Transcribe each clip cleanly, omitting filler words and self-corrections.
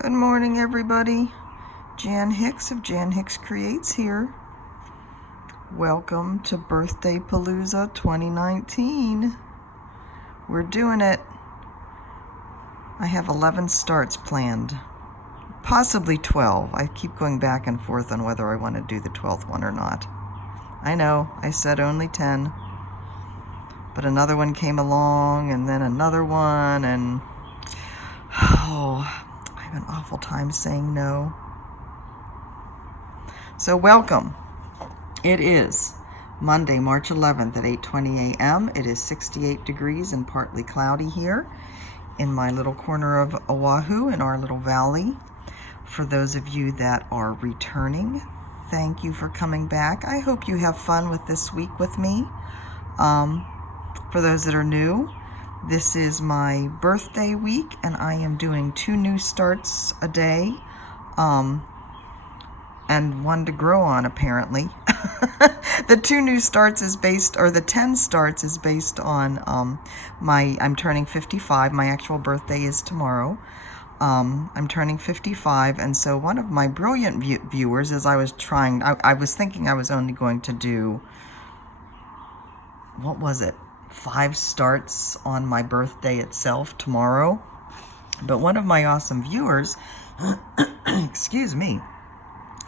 Good morning, everybody. Jan Hicks of Jan Hicks Creates here. Welcome to Birthday Palooza 2019. We're doing it. I have 11 starts planned, possibly 12. I keep going back and forth on whether I want to do the 12th one or not. I know, I said only 10, but another one came along, and then another one, and I have an awful time saying no. So welcome. It is Monday, March 11th at 8:20 a.m. It is 68 degrees and partly cloudy here in my little corner of Oahu in our little valley. For those of you that are returning, thank you for coming back. I hope you have fun with this week with me. For those that are new, this is my birthday week, and I am doing 2 new starts a day, and one to grow on, apparently. The 2 new starts is based, or the 10 starts is based on I'm turning 55. My actual birthday is tomorrow. I'm turning 55, and so one of my brilliant viewers, as I was trying, I was thinking I was only going to do, what was it? 5 starts on my birthday itself tomorrow. But one of my awesome viewers, excuse me,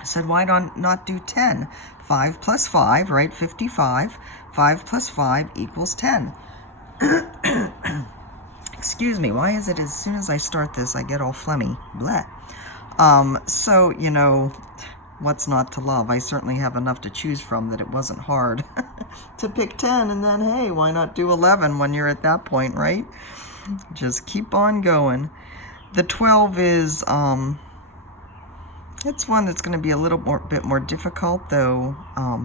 said, why not do 10? 5 plus 5, right? 55. 5 plus 5 equals 10. Excuse me, why is it as soon as I start this, I get all phlegmy? Bleh. So, you know, what's not to love? I certainly have enough to choose from that it wasn't hard to pick 10, and then, hey, why not do 11 when you're at that point, right? Just keep on going. The 12 is, it's one that's going to be a little bit more difficult, though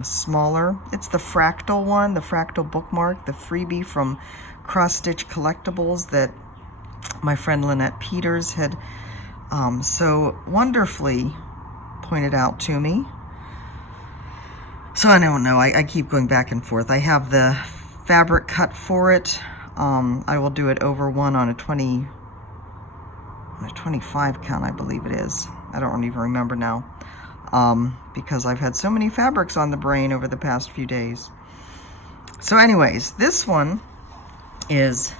smaller. It's the fractal one, the fractal bookmark, the freebie from Cross Stitch Collectibles that my friend Lynette Peters had so wonderfully pointed out to me. So I don't know, I keep going back and forth. I have the fabric cut for it. I will do it over one on a 25 count, I believe it is. I don't even remember now, because I've had so many fabrics on the brain over the past few days. So anyways, this one is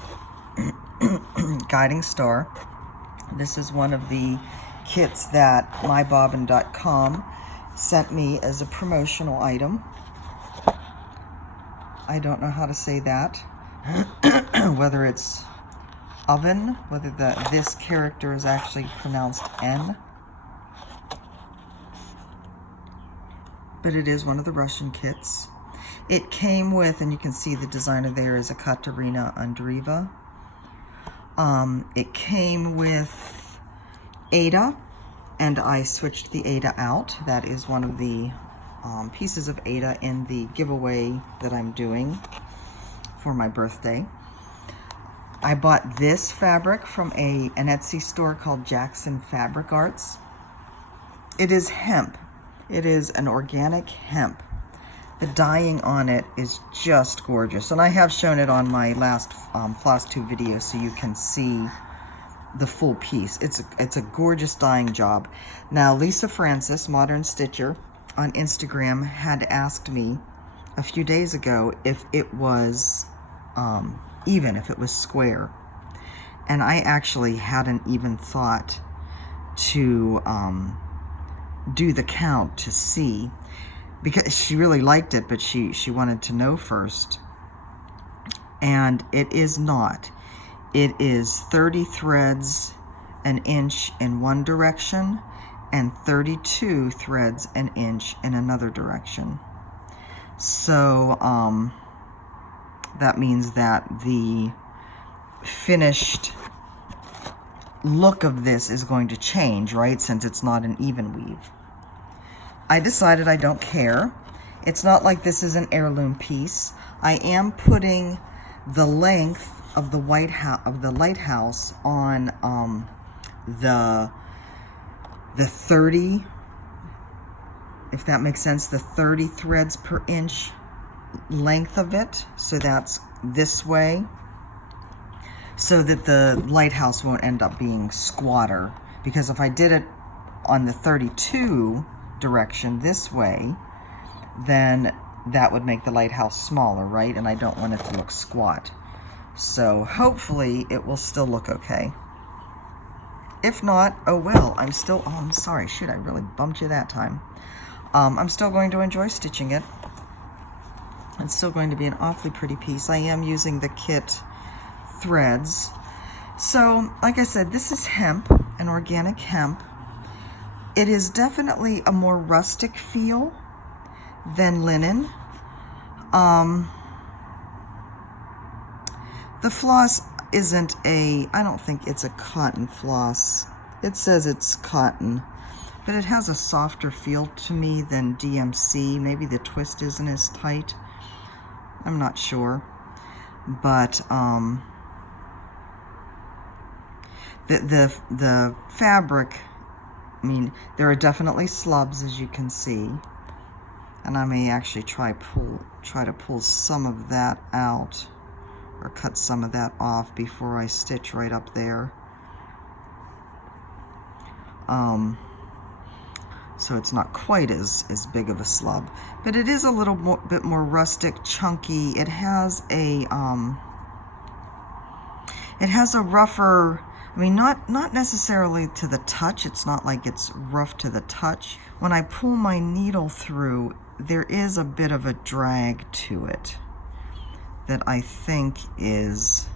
Guiding Star. This is one of the kits that mybobbin.com sent me as a promotional item. I don't know how to say that. Whether it's oven, whether this character is actually pronounced N. But it is one of the Russian kits. It came with, and you can see the designer there is Ekaterina Andreeva. It came with Ada, and I switched the Ada out. That is one of the pieces of Ada in the giveaway that I'm doing for my birthday. I bought this fabric from an Etsy store called Jackson Fabric Arts. It is hemp. It is an organic hemp. The dyeing on it is just gorgeous, and I have shown it on my last Floss Tube video so you can see the full piece. It's a gorgeous dyeing job. Now, Lisa Francis, Modern Stitcher, on Instagram had asked me a few days ago if it was even, if it was square, and I actually hadn't even thought to do the count to see, because she really liked it, but she wanted to know first. And it is not. It is 30 threads an inch in one direction and 32 threads an inch in another direction. So that means that the finished look of this is going to change, right, since it's not an even weave. I decided I don't care. It's not like this is an heirloom piece. I am putting the length of the lighthouse on the 30, if that makes sense, the 30 threads per inch length of it. So that's this way, so that the lighthouse won't end up being squatter, because if I did it on the 32 direction this way, then that would make the lighthouse smaller, right? And I don't want it to look squat. So hopefully it will still look okay. If not, oh well, I'm sorry, shoot, I really bumped you that time. I'm still going to enjoy stitching it. It's still going to be an awfully pretty piece. I am using the kit threads. So, like I said, this is hemp, an organic hemp. It is definitely a more rustic feel than linen. The floss isn't I don't think it's a cotton floss. It says it's cotton, but it has a softer feel to me than DMC. Maybe the twist isn't as tight. I'm not sure. But the fabric, I mean, there are definitely slubs, as you can see. And I may actually try to pull some of that out, or cut some of that off before I stitch right up there. So it's not quite as big of a slub, but it is a little bit more rustic, chunky. It has a rougher, I mean, not necessarily to the touch. It's not like it's rough to the touch. When I pull my needle through, there is a bit of a drag to it that I think is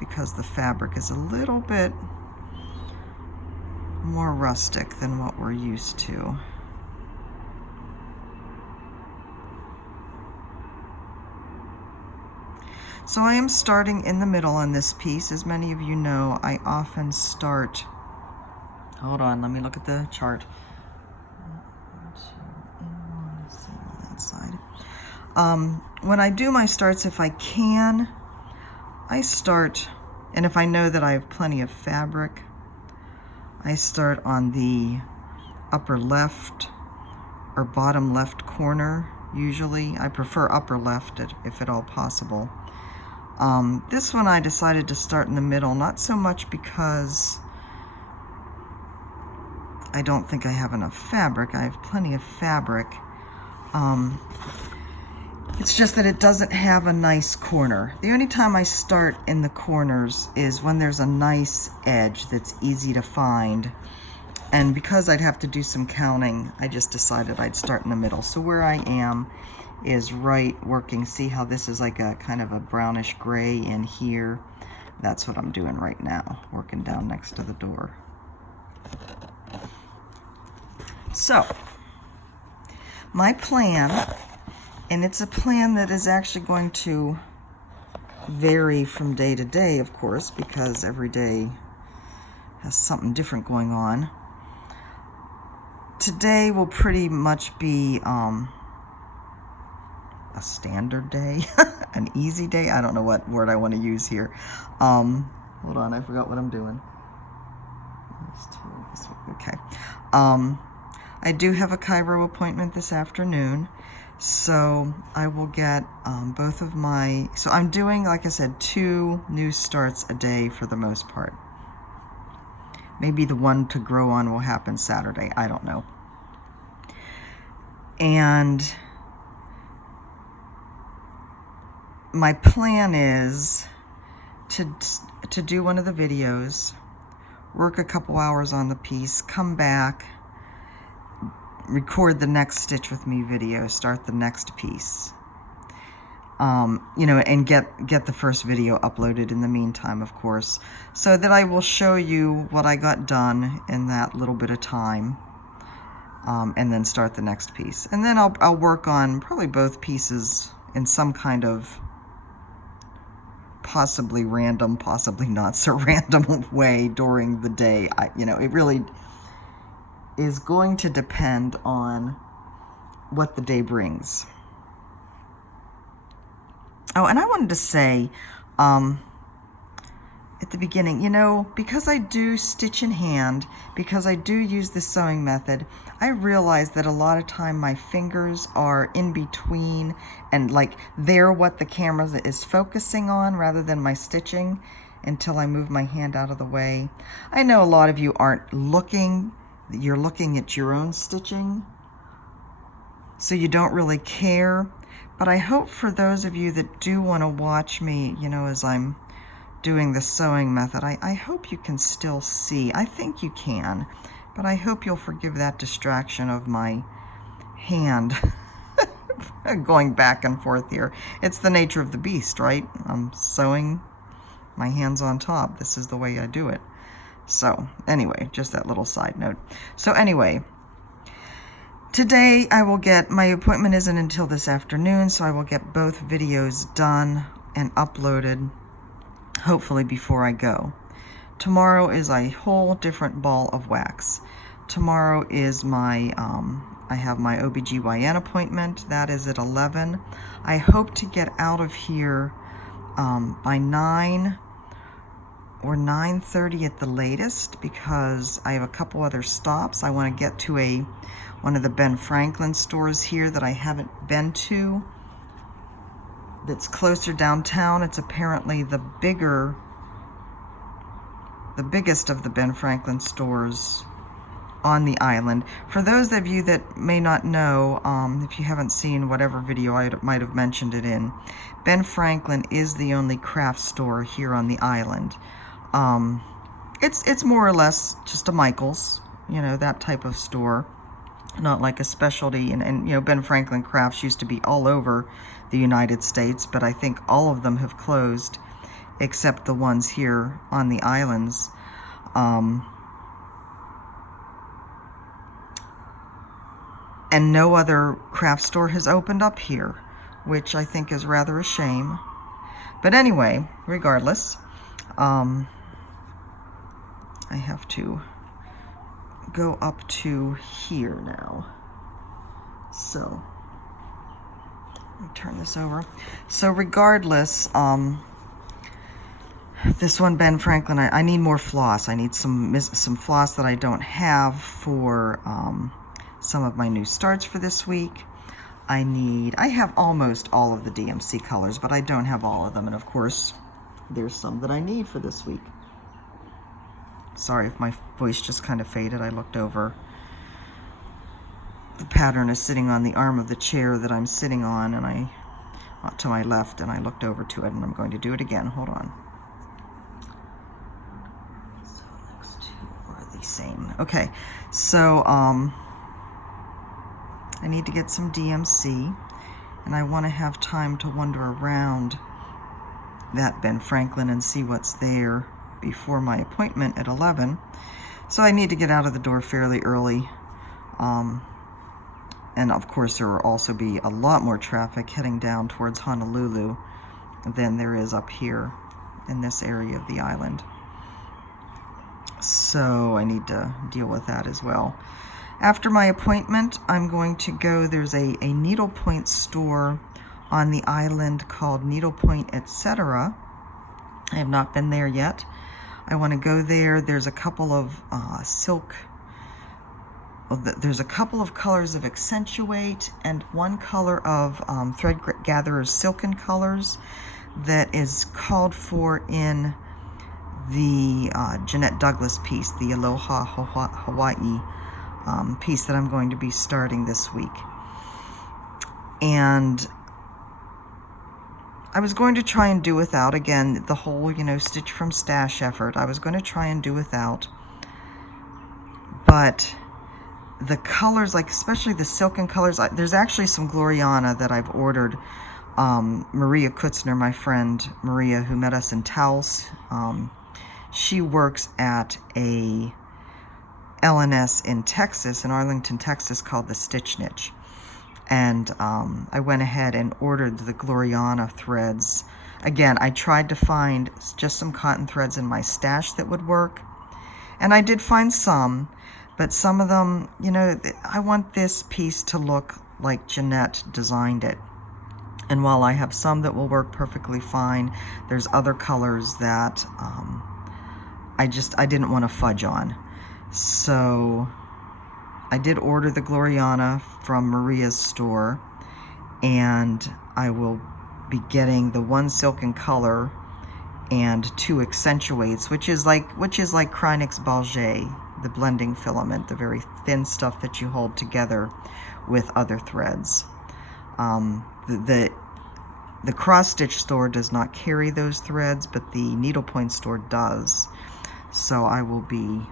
because the fabric is a little bit more rustic than what we're used to. So I am starting in the middle on this piece. As many of you know, I often start, hold on, let me look at the chart. On that side. When I do my starts, if I can, I start, and if I know that I have plenty of fabric, I start on the upper left or bottom left corner, usually. I prefer upper left if at all possible. This one I decided to start in the middle, not so much because I don't think I have enough fabric. I have plenty of fabric. It's just that it doesn't have a nice corner. The only time I start in the corners is when there's a nice edge that's easy to find. And because I'd have to do some counting, I just decided I'd start in the middle. So where I am is right working. See how this is like a kind of a brownish gray in here? That's what I'm doing right now, working down next to the door. So, my plan, and it's a plan that is actually going to vary from day to day, of course, because every day has something different going on. Today will pretty much be a standard day, an easy day. I don't know what word I want to use here. Hold on, I forgot what I'm doing. Okay. I do have a chiro appointment this afternoon, so I will get both of my, so I'm doing, like I said, 2 new starts a day for the most part. Maybe the one to grow on will happen Saturday, I don't know. And my plan is to do one of the videos, work a couple hours on the piece, come back, record the next Stitch With Me video, start the next piece. You know, and get the first video uploaded in the meantime, of course, so that I will show you what I got done in that little bit of time, and then start the next piece. And then I'll work on probably both pieces in some kind of possibly random, possibly not so random way during the day. You know, it really is going to depend on what the day brings. Oh, and I wanted to say, at the beginning, you know, because I do stitch in hand, because I do use the sewing method, I realize that a lot of time my fingers are in between and like they're what the camera is focusing on rather than my stitching until I move my hand out of the way. I know a lot of you aren't looking, you're looking at your own stitching, so you don't really care. But I hope for those of you that do want to watch me, you know, as I'm doing the sewing method, I hope you can still see. I think you can, but I hope you'll forgive that distraction of my hand going back and forth here. It's the nature of the beast, right? I'm sewing, my hand's on top. This is the way I do it. So anyway, just that little side note. So anyway, today I will get, my appointment isn't until this afternoon, so I will get both videos done and uploaded, hopefully before I go. Tomorrow is a whole different ball of wax. Tomorrow is my, I have my OBGYN appointment. That is at 11. I hope to get out of here by 9 or 9:30 at the latest, because I have a couple other stops. I want to get to one of the Ben Franklin stores here that I haven't been to, that's closer downtown. It's apparently the biggest of the Ben Franklin stores on the island. For those of you that may not know, if you haven't seen whatever video I might have mentioned it in, Ben Franklin is the only craft store here on the island. It's more or less just a Michael's, you know, that type of store. Not like a specialty, and you know, Ben Franklin crafts used to be all over the United States, but I think all of them have closed except the ones here on the islands. And no other craft store has opened up here, which I think is rather a shame. But anyway, regardless, I have to go up to here now. So let me turn this over. So regardless, this one, Ben Franklin, I need more floss. I need some floss that I don't have for some of my new starts for this week. I have almost all of the DMC colors, but I don't have all of them. And of course, there's some that I need for this week. Sorry if my voice just kind of faded. I looked over. The pattern is sitting on the arm of the chair that I'm sitting on, and to my left, and I looked over to it, and I'm going to do it again. Hold on. So next two are the same. Okay, so I need to get some DMC, and I want to have time to wander around that Ben Franklin and see what's there before my appointment at 11. So I need to get out of the door fairly early. And of course there will also be a lot more traffic heading down towards Honolulu than there is up here in this area of the island. So I need to deal with that as well. After my appointment, I'm going to go, there's a needlepoint store on the island called Needlepoint Etc. I have not been there yet. I want to go there. There's a couple of there's a couple of colors of Accentuate and one color of Thread Gatherer's Silken Colors that is called for in the Jeanette Douglas piece, the Aloha Hawaii piece that I'm going to be starting this week. And I was going to try and do without, again, the whole, you know, stitch from stash effort. I was going to try and do without, but the colors, like especially the silken colors, there's actually some Gloriana that I've ordered. Maria Kutzner, my friend Maria, who met us in Taos, she works at a LNS in Texas, in Arlington, Texas, called the Stitch Niche. And I went ahead and ordered the Gloriana threads. Again, I tried to find just some cotton threads in my stash that would work. And I did find some, but some of them, you know, I want this piece to look like Jeanette designed it. And while I have some that will work perfectly fine, there's other colors that I didn't want to fudge on. So I did order the Gloriana from Maria's store, and I will be getting the 1 Silken Color and 2 Accentuates, which is like Crinix Balget, the blending filament, the very thin stuff that you hold together with other threads. The cross-stitch store does not carry those threads, but the needlepoint store does. So I will be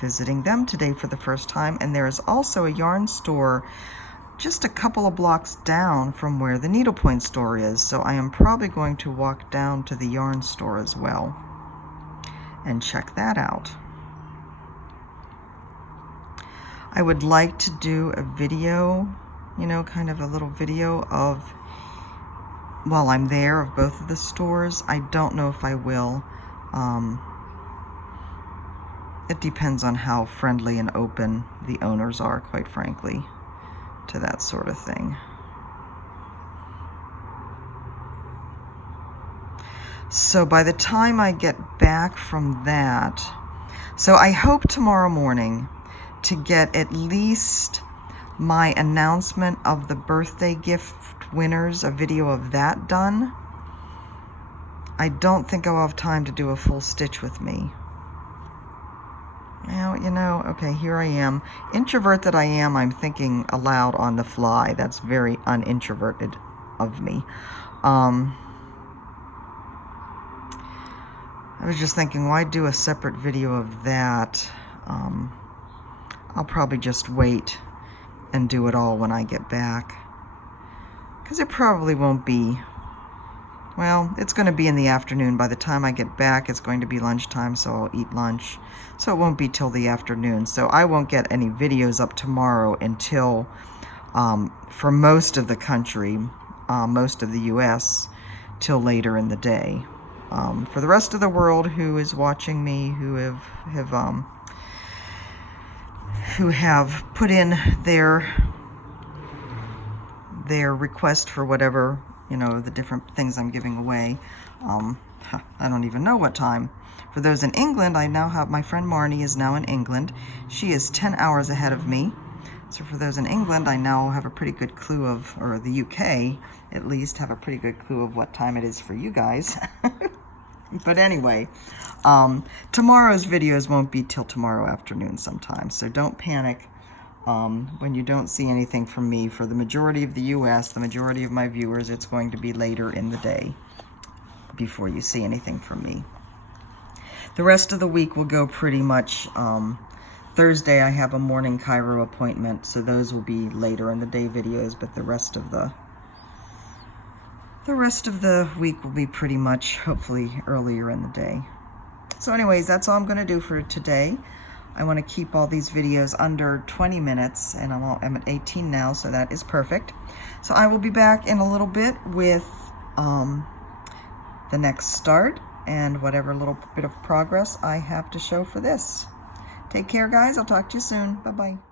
visiting them today for the first time. And there is also a yarn store just a couple of blocks down from where the needlepoint store is. So I am probably going to walk down to the yarn store as well and check that out. I would like to do a video, you know, kind of a little video of while I'm there of both of the stores. I don't know if I will. It depends on how friendly and open the owners are, quite frankly, to that sort of thing. So by the time I get back from that, so I hope tomorrow morning to get at least my announcement of the birthday gift winners, a video of that done. I don't think I'll have time to do a full stitch with me. Now, you know, okay, here I am. Introvert that I am, I'm thinking aloud on the fly. That's very unintroverted of me. I was just thinking, why do a separate video of that? I'll probably just wait and do it all when I get back. Because it probably won't be, well, it's going to be in the afternoon. By the time I get back, it's going to be lunchtime, so I'll eat lunch. So it won't be till the afternoon. So I won't get any videos up tomorrow until, for most of the country, most of the U.S., till later in the day. For the rest of the world who is watching me, who have put in their request for whatever, you know, the different things I'm giving away. I don't even know what time. For those in England, I now have, my friend Marnie is now in England. She is 10 hours ahead of me. So for those in England, I now have a pretty good clue of, or the UK at least, have a pretty good clue of what time it is for you guys. But anyway, tomorrow's videos won't be till tomorrow afternoon sometime, so don't panic when you don't see anything from me. For the majority of the US, the majority of my viewers, it's going to be later in the day before you see anything from me. The rest of the week will go pretty much, Thursday I have a morning chiro appointment, so those will be later in the day videos, but the rest of the week will be pretty much, hopefully, earlier in the day. So anyways, that's all I'm going to do for today. I want to keep all these videos under 20 minutes, and I'm at 18 now, so that is perfect. So I will be back in a little bit with the next start and whatever little bit of progress I have to show for this. Take care, guys. I'll talk to you soon. Bye-bye.